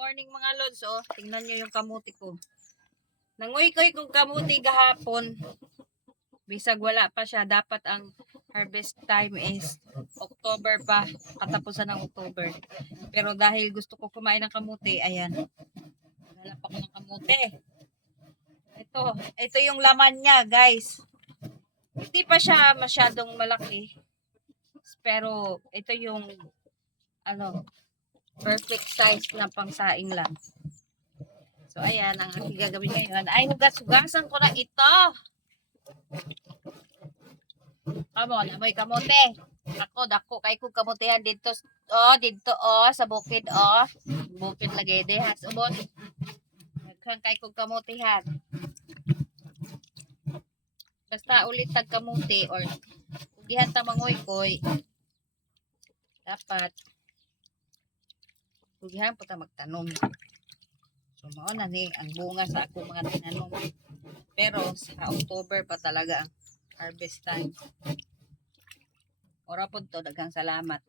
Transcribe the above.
Morning mga lods, oh. Tingnan nyo yung kamuti ko. Nanguy-koy kong kamuti gahapon. Bisag wala pa siya. Dapat ang harvest time is October pa. Katapusan ng October. Pero dahil gusto ko kumain ng kamuti, ayan. Naghanap ako ng kamuti. Ito yung laman niya, guys. Hindi pa siya masyadong malaki. Pero ito yung perfect size na pangsaing lang. So, ayan, ang aking gagawin ngayon ay hugas-hugasan ko na ito. Kamo, namoy kamote. Dako, kay kong kamutihan dito, sa bukid, Bukid lagay de, has, ubos. Nagkang kay kong kamutihan. Basta ulit tag kamuti, or ugihan ta mangoy-koy. Dapat, ugihan po ta magtanom. So, mao na ni ang bunga sa ako mga tinanom. Pero sa October pa talaga ang harvest time. Ora po to, daghang salamat.